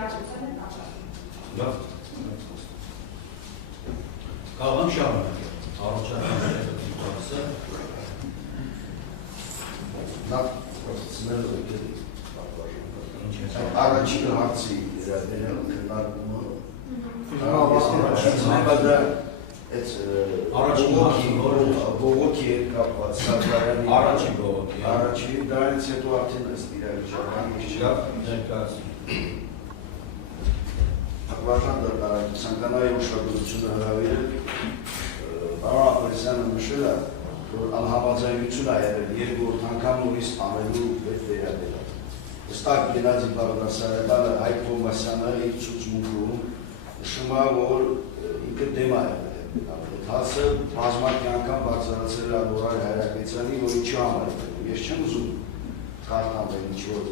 իրացության են աճառում։ Լավ։ Կարող եմ շարունակել։ Առաջարկները Լավ, ծնելը եկելի առաջին հարցի իրադերել քննարկումը բողոքի հետ կապված սարքարանի առաջին բողոքի առաջին դրանից հետո արդեն ըստ իրավիճական լավ ներկայացնում Ակվարժան դատարան ցանկանայի ուշադրությունը հրավիրել Պարոն Ապրեսյանը նշել է որ անհամաձայնություն ա եղել երկրորդ անգամ նույնիսկ անելու հետ վերաբերյալ Հստակ Գենադի Բաղդասարյանը Հայկ Թովմասյանը իր ցուցմունքում նշում է որ ինքը դեմ է եղել հասը բազմակի անգամ բացառացրել է Նորայր Հայրապետյանի որ ինչի համար ես չեմ ուզում կարդալ ինչ որ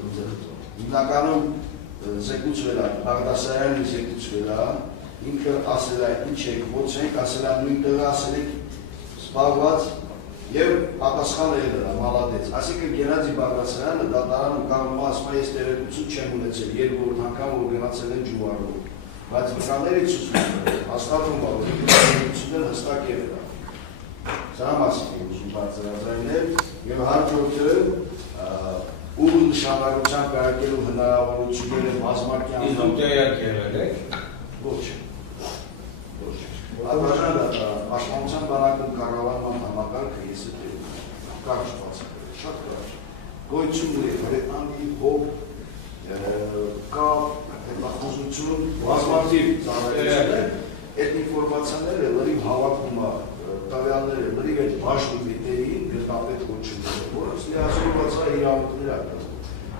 հիմնականում զեկուցվել է Բաղդասարյանը զեկուցվել է ինքը ասել է ինչ եք ոնց եք ասել է նույն տեղը ասել եք զբաղված Եվ պատասխանը եղել է, մալադեց, այսինքն Գենադի Բաղդասարյանը դատարանում կարող ասում է ես տեղեկություն չեմ ունեցել երկրորդ անգամ որ գնացել են ջուվարով, բայց վկաներից հաստատվում է որ տեղեկությունները հստակ եղել է։ Սա մասին եմ ուզում բարձրաձայնել եւ հաջորդը ու նշանակության կարգելու հնարավորությունները բազմակի անգամ տեղյակ եղել եք։ Ոչ։ Ակվարժան պաշտպանության բանակում կառավարման համակարգը ես կարճ բացակայել, շատ կարճ։ Գոյություն ունի Հրետանի, հոբ, կա, հետախուզություն, բազմաթիվ ծառայություններ, այդ ինֆորմացիաները լրիվ հավաքում է տվյալները լրիվ այդ բաժնի միտերին գտնապետ կոչումները, որոնց լիազորված է իրավունքներ ակտում։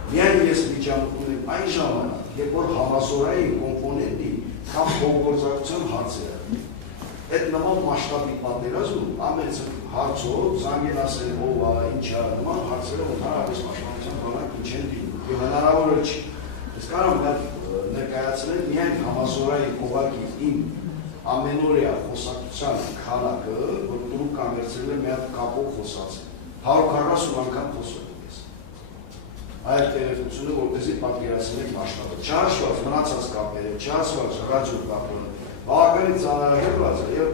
Միայն ես միջամուխ ունեմ այն ժամանակ, երբ որ համազորային կոմպոնենտի կամ փոխգործակցության հարցերը Այդ նման մասշտաբի պատերազմում ամեն հարցով զանգեն ասել ով է, ինչ է, նման հարցերը ընդհանրապես պաշտպանության բանակ ինչ են դիմում եւ հնարավոր չի։ Ես կարող եմ ներկայացնել միայն համազորային կողակի իմ ամենօրյա խոսակցության քանակը, որ դուք կանգնեցրել եմ մի հատ կապով խոսացել։ 140 անգամ խոսել եմ ես։ Այդ տեղեկությունը որպեսզի պատկերացնենք մասշտաբը։ Չհաշված մնացած կապերը, չհաշված ռադիո կապերը Բաղականից ծանրագերված է և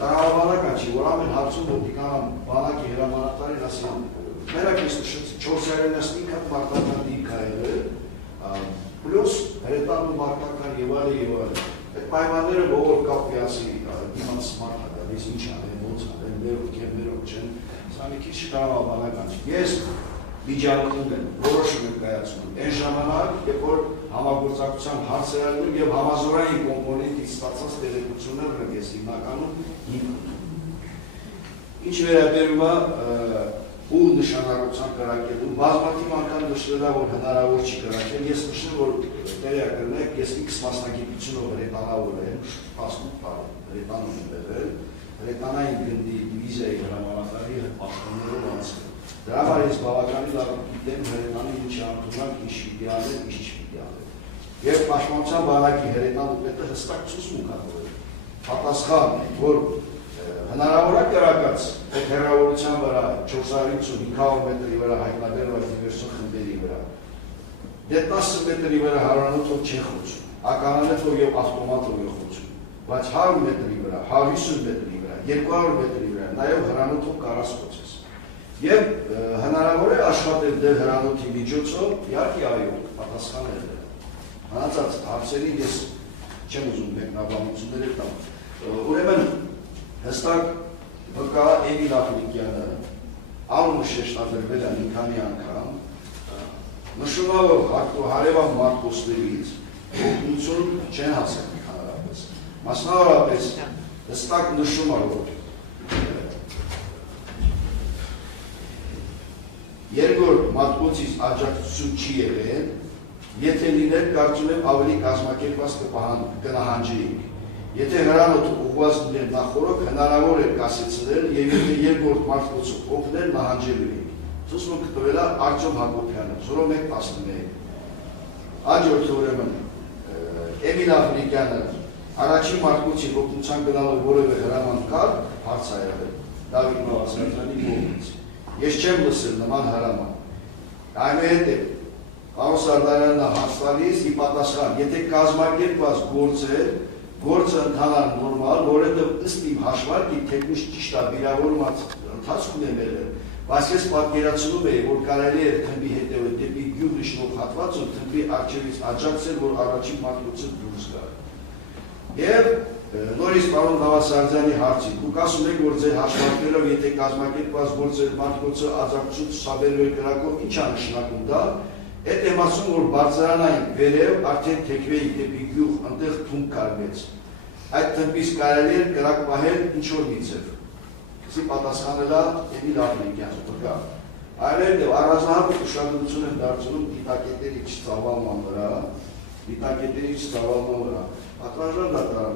տնավանական չի, որ ամեն հարցում ոդիկան բանակի հրամանատարին ասին մերակ ես նշեցի 495 հատ մարտական դիրք է եղել, պլյուս հրետանում մարտական և այլ և այլ։ Այդ պայմանները ողոր կապի ասի դիմանց մարտական, ես ինչ անեն, ոնց անեն, մերով կեմ, մերով չեն, սա մի քիչ տնավանական չի։ Ես միջակայքում եմ, որոշում եմ կայացնում, այն ժամանակ, երբ որ համագործակցության հարցերում և համազորային կոմպոնենտից ստացած տեղեկություններն եմ ես հիմնականում հիմքում։ Ինչ վերաբերում է ու նշանակության կրակելու, բազմաթիվ անգամ նշվել է, որ հնարավոր չի կրակել, ես նշել, որ տեղյակ կրնեք, ես X մասնագիտությունով հրետանավոր եմ, 18 տարի հրետանում եմ եղել, հրետանային գնդի դիվիզիայի հրամանատարի պաշտոններով անցել։ Դրա համար ես բավականին լավ գիտեմ հրետանի ինչ անդունակ, ինչ պիտի անել, ինչ չպիտի անել։ Եվ պաշտպանության բանակի հրետան պետը հստակ ցուցմունք է տվել։ Պատասխանն է, որ հնարավոր է կրակած այդ հեռավորության վրա 450-500 մետրի վրա հայտնաբերված դիվերսիոն խմբերի վրա։ Դե 10 մետրի վրա հարանոթով չեն խոցում, ականանեթով և ավտոմատով է խոցում, բայց 100 մետրի վրա, 150 մետրի վրա, 200 մետրի վրա, նաև հրանոթով կարաս խոցես։ Եվ հնարավոր է աշխատել դե հրանոթի միջոցով, իհարկե այո, պատասխան է դրել։ Հանածած հարցերի ես չեմ ուզում մեկնաբանությունները տամ։ Ուրեմն հստակ վկա Էմիլ Աֆրիկյանը անունը շեշտադրվել է մի քանի անգամ, նշում է, որ հարևան մարտկոցներից օգնություն չեն հասել ընդհանրապես։ Մասնավորապես հստակ նշում է, որ երկրորդ մարտկոցից աջակցություն չի եղել, եթե լիներ կարծում եմ ավելի կազմակերպված կնահանջեինք։ Եթե հրանոթը ուղղված լիներ նախորդ, հնարավոր էր կասեցնել և եթե երկրորդ մարտկոցով օգնել նահանջելու ենք։ Ցուցմունքը տվել է Արտյոմ Հակոբյանը, 0111։ Հաջորդը ուրեմն Էմիլ Աֆրիկյանը առաջին մարտկոցի օգնության գնալով որևէ հրաման կար, հարց է եղել Դավիթ Նովասարյանի կողմից։ Ես չեմ լսել նման հրաման։ Այնուհետև Պարոն Սարդարյանն հաստատից ի պատասխան, եթե կազմակերպված գործը ընդհանար նորմալ, որովհետև ըստ իմ հաշվարկի թեկուզ ճիշտ է վիրավորված ընթացքում եմ եղել, բայց ես պատկերացնում էի, որ կարելի է թմբի հետևը դեպի գյուղ իջնող հատվածում թմբի առջևից աջակցել, որ առաջին մարդկությունը դուրս գա։ Եվ նորից պարոն Նավասարդյանի հարցին, դուք ասում եք, որ ձեր հաշվարկներով, եթե կազմակերպված գործեր մարդկոցը աջակցություն ցուցաբերելու է կրակով, ինչ է նշանակում դա։ Այդ եմասում, որ բարձրանային վերև արդեն թեքվեի դեպի գյուղ, այնտեղ թունգ կար մեծ։ Այդ թմբից կարելի է կրակ պահել ինչ-որ մի ձև։ Սի պատասխանելա Էմիլ Ադրբեջյանը, բրգա։ Այլև առանձնահատուկ ուշադրություն են դարձնում դիտակետերի չծավալման վրա, Պատվարժան դատարան,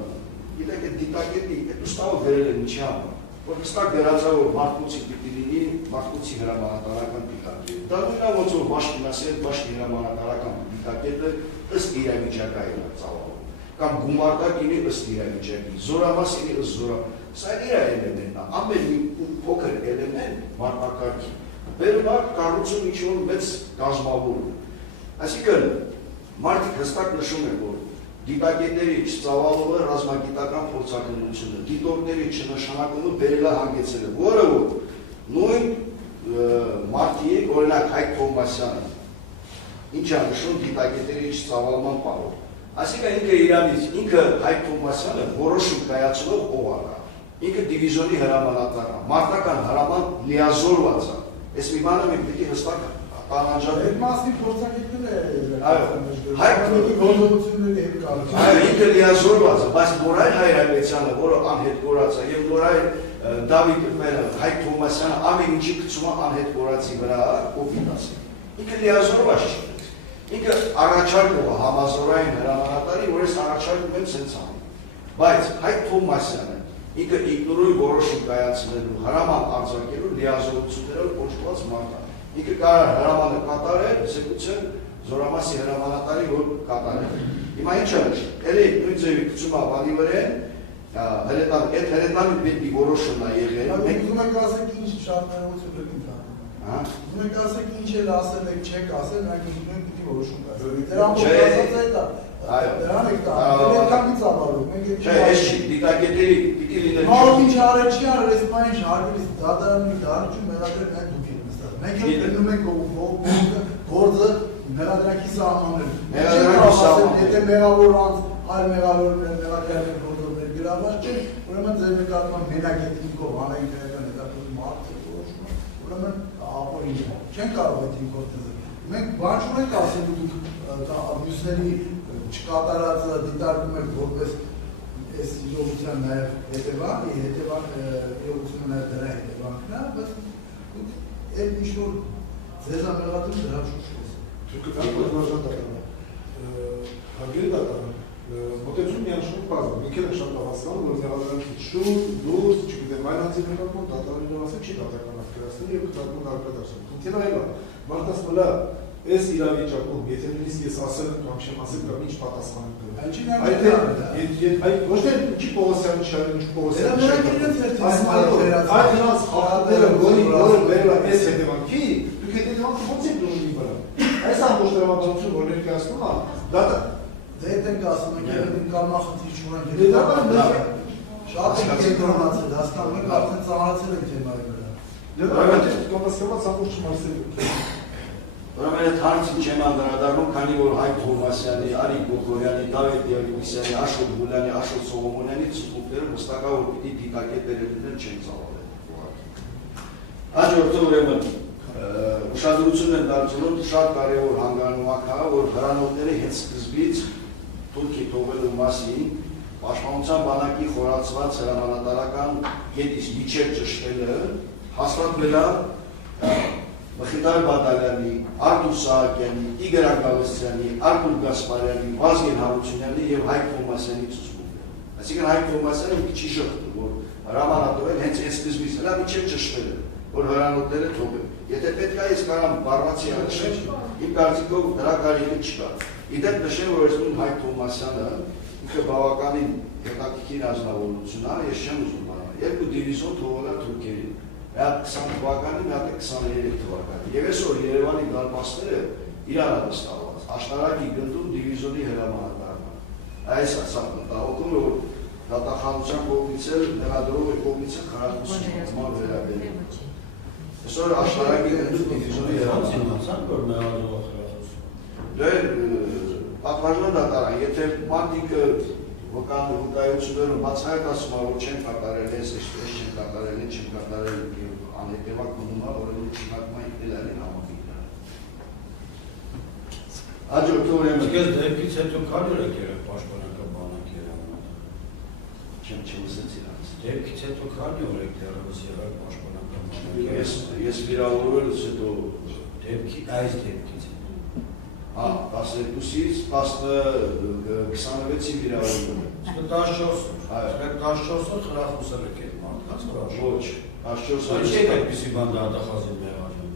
գիտեք այդ դիտակետի, այդ ուստավը վերել են ինչի համար, որ հստակ վերացա, որ մարդկոցի պիտի լինի, մարդկոցի հրամանատարական դիտակետ։ Դա նույնա ոնց որ բաշտի հրամանատարական դիտակետը ըստ իրավիճակային է ծավալում, կամ գումարտակ ինի ըստ իրավիճակի, զորամաս ինի ըստ զորամաս, սա իր էլեմենտն է, ամեն մի փոքր էլեմենտ մարդակարգի, վերում է կառուցում ինչ-որ մեծ կազմավորում։ Այսինքն, մարդիկ հստակ նշում են, որ դիտակետերի չծավալումը ռազմագիտական փորձակնությունը, դիտորդների չնշանակումը բերելա հանգեցել է, որը որ նույն մարդի, օրինակ Հայկ Թովմասյանը, ինչ է նշում դիտակետերի չծավալման պարով։ Այսինքն ինքը իրանից, ինքը Հայկ Թովմասյանը որոշում կայացնող ով է, ինքը դիվիզիոնի հրամանատար է, մարտական հրաման լիազորված է, այս մի բանը մենք պիտի հստակ Այդ մասնի փորձագետները ինքը լիազորված է, բայց Նորայր Հայրապետյանը, որը անհետ կորած է, և Նորայր Դավիթ Հայկ Թովմասյանը ամեն ինչի գցում է անհետ կորածի վրա, ով ասի։ Ինքը լիազորված չի։ Ինքը առաջարկում է համազորային հրամանատարի, որ ես առաջարկում եմ սենց անի։ Բայց Հայկ Թովմասյանը ինքը իգնորույն որոշում կայացնելու, հրաման արձակելու լիազորություններով կոչված մարդ է։ Ինքը կարող հրամանը կատարել, սեկուցիոն զորամասի հրամանատարի, որ կատարել։ Հիմա ինչ է նշում, էլի նույն ձևի գցում ավանի վրեն, այդ հրետանի պետքի որոշումն է եղել։ Մենք ուզում ենք ասենք ինչ շատ ներողություն եք ընդհանրում։ Ուզում ենք ասենք ինչ էլ ասել եք, չեք ասել, մենք ուզում ենք պիտի որոշում կայացնենք։ Դրա ամբողջ ասած է դա։ Դրան եք դա։ Դրանից ավարում։ Չէ, այս չի, դիտակետերի պիտի լինել։ Մալով ինչ արել չի արել, այս բանը հարգելիս դատարանի դարչում մեղադրել մենք դուք եք նստած։ Մենք էլ գնում ենք գործը մեղադրանքի սահմաններ։ Եթե մեղավորանց այլ մեղադրյալներ գործողներ գրաված չեն, ուրեմն ձեր նկատմամբ մենակ էթնիկով հանրային քրեական հետապնդում մարդը որոշում է, ուրեմն ապօրինչ է։ Չեն կարող այդ ինքորտեզը։ Մենք բան չունենք ասելու դուք մյուսների չկատարած դիտարկում եք որպես այս իրողության նաև իրողությունը նաև դրա հետևանքն է, բայց այդ ինչ-որ ձեզ ամեղատում դրա շուշ Հարգելի դատարան, մոտեցում միանշում բազում, մենք էլ շատ հավասկանում, որ զեղադրանքից շուտ, դուրս, չգիտեմ, այլ անձի նկատմամբ դատարանի նվասել չի դատական ատկերացնել և կտակմուն արկադարսում։ Թինքեն այլ է, մարդաս մլա, այս իրավիճակում, եթե նույնիսկ ես ասել կամ չեմ ասել կամ ինչ պատասխան այդ ոչ թե ինչի Պողոսյանը չարել, ինչ Պողոսյանը չարել, այդ նրանց խաղատները, որը վերել է այս հետևանքի, դուք հետևանքը ոնց եք դունում իմ վրա։ Այս ամբողջ դրամաբանություն, որ ներկայացնում է, դա Դե ենք ասում ենք, երբ կազմախնդիր չունենք, շատ ենք կենտրոնացել, հասկանում ենք, արդեն ծանրացել ենք թեմայի վրա։ Դե կամասկամաց ամբողջ մարսել ենք։ Ուրեմն այդ հարցին չեմ անդրադառնում, քանի որ Հայկ Թովմասյանի, Արիկ Գոգորյանի, Դավիթ Եղիպիսյանի, Աշոտ Գուլյանի, Աշոտ Սողոմոնյանի ցուցումները հստակ է, որ պիտի դիտակետերը դնել չեն ծավալել։ Հաջորդը ուրեմն ուշադրություն են դարձնում շատ կարևոր հանգամանքն է, որ հրանոթները հետ սկզբից Թուրքի թողելու մասին Պաշտպանության բանակի խորացված հրամանատարական կետից միջև ճշտելը հաստատվել է Մխիթար Բադալյանի, Արտուր Սահակյանի, Իգոր Ագավասյանի, Արտուր Գասպարյանի, Վազգեն Հարությունյանի և Հայկ Թովմասյանի ցուցումները։ Այսինքն Հայկ Թովմասյանը մի քիչ շղթում, որ հրամանատորեն հենց այս սկզբից հրա միջև ճշտել է, որ հրանոթները թողեն։ Եթե պետք է ես կարամ բառացի նշեմ, իմ կարծիքով դրա կարիքը չկա։ Իդեպ նշեմ, որ այս նույն Հայկ Թովմասյանը ինքը բավականին հետաքրքիր անձնավորություն է, ես չեմ ուզում բանալ։ Երկու դիվիզիոն թողել է թուրքերին։ Մի հատ 20 թվականին, մի հատ 23 թվականին։ Եվ այսօր Երևանի դարպասները իրանավստահված, աշտարակի գնդում դիվիզիոնի հրամանատարման։ Այս ասապ մտահոգում է, որ դատախանության կողմից էլ նեղադրողի կողմից է խրախուսման վերաբերում։ Այսօր աշտարակի գնդում դիվիզիոնի Իմացան, որ մեղադրողը խրախուսում։ Դե պատվարժան դատարան, եթե մարդիկը վկայությունները բացահայտացում է, որ չեն կատարել, ես չեն կատարել, չեն կատարել և անհետևակ մնում է, ուրեմն շնորհակալ ինքնել են համակիրները։ Հաջորդը ուրեմն Ես դեպքից հետո քանի օր եք եղել պաշտպանական բանակի չեմ լսեց իրանց։ Դեպքից հետո քանի օր եք դեռևս եղել պաշտպանական բանակի Ես վիրավորվելուց հետո այս դեպքից հետո 12-ից 26-ի վիրավորվել։ Իսկ 14 օր խրախուսել եք այդ մարդկանց Ոչ, 14 Ոչ եք այդպիսի բան դատախազի մեղադրում։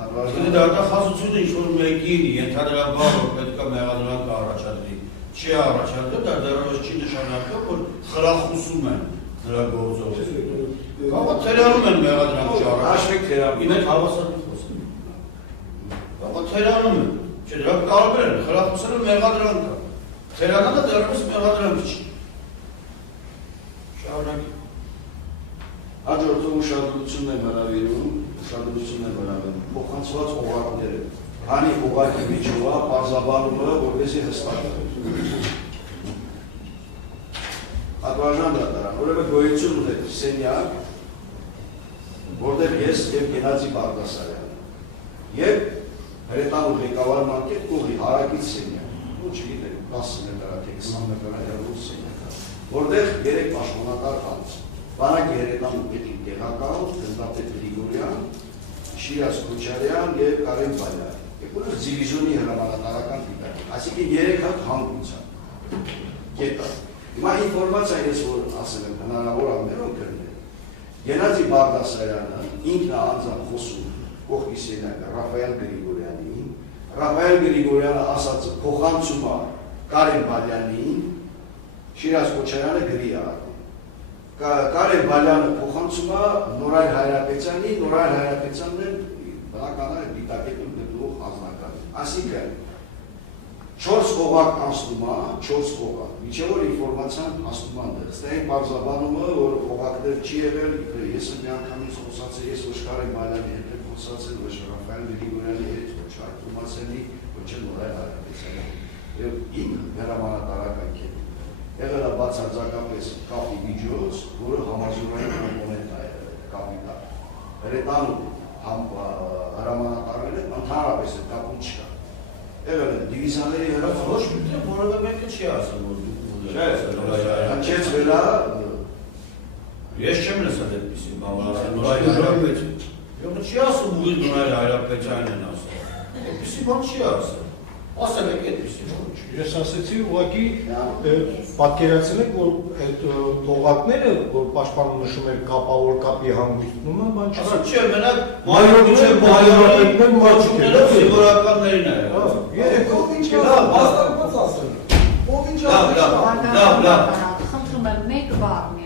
Պատվարժան Դատախազությունը ինչ-որ մեկին ենթադրաբար, որ պետք է մեղադրանք առաջադրի, չի առաջադրել, դա դեռևս չի նշանակում, որ խրախուսում են նրա գործողությունը։ Կարող թերանում են մեղադրանք Հաշվեք թերանում։ Իմ հետ հավասարին խոսում։ Կարող թերանում են։ Չէ, դրանք տարբեր են, խրախուսելը մեղադրանքը։ Թերանալը դեռևս մեղադրանք չի։ Շարունակի։ Հաջորդը ուշադրությունն է հրավիրում, փոխանցված օղակները, քանի օղակի միջով է պարզաբանումը, որպեսզի հստակ է։ Պատվարժան դատարան, ուրեմն գոյություն ունի սենյակ, որտեղ ես եւ Գենադի Բաղդասարյանը եւ հրետանու ղեկավարման կետ կողի հարակից սենյակ, ու չգիտեք 10 մետր, թե 20 մետր հեռու սենյակ, որտեղ 3 պաշտպանատար անձ, բանակի հրետանու պետի տեղակալ, գնդապետ Գրիգորյան, Շիրազ Քոչարյան եւ Կարեն Բալյան, եկունը դիվիզիոնի հրամանատարական դիտակ, այսինքն 3 հատ հանգուցան, կետա։ Հիմա ինֆորմացիա ես որ ասել եմ հնարավոր ամենով գրնել, Գենադի Բաղդասարյանը ինքն անձամբ խոսում կողքի սենյակը Ռաֆայել Գրիգորյանին, Ռաֆայել Գրիգորյանը ասածը փոխանցում է Կարեն Բալյանին, Շիրազ Քոչարյանը գրի է արտում։ Կարեն Բալյանը փոխանցում է Նորայր Հայրապետյանին, Նորայր Հայրապետյանն էլ բնականաբար դիտակետում գտնող անձնակազմը։ Այսինքն 4 օղակ անցնում է, 4 օղակ։ Միջև որ ինֆորմացիան հասնում է այնտեղ։ Ստեղ բարձաբանումը, որ օղակներ չի եղել, ես մի անգամից խոսացել, ես ոչ Կարեն Բալյանի հետ եմ խոսացել, ոչ Ռաֆայել Գրիգորյանի հետ, ոչ Արտումասյանի, ոչ Նորայր Հայրապետյանի։ Եվ իմ հրամանատարական կետ եղել է բացարձակապես կապի միջոց, որը համազորային կոմպոնենտ է կապի տակ։ Հրետանու հրամանատարները ընդհանրապես է կապում չկա։ Եղել է դիվիզիաների հրամանատարը։ Ոչ մի տեղ որևէ մեկը չի ասում, որ հնչեց վրա Ես չեմ լսել այդպիսի բան, Նորայր Հայրապետյան։ Յոթ չի ասում ուղիղ Նորայր Հայրապետյանն են ասում։ Այդպիսի բան չի ասում։ Ասել եք այդպիսի բան։ Ես ասեցի ուղղակի պատկերացրեք, որ այդ օղակները, որ պաշտպանը նշում էր կապավոր կապի հանգույցնում է, բան չկա։ Չէ, մենակ մայրությունները զինվորականներին է։ Ով ինչ բաստարկված ասել։ Ով ինչ Լավ։ Խնդրում եմ մեկ բառ մի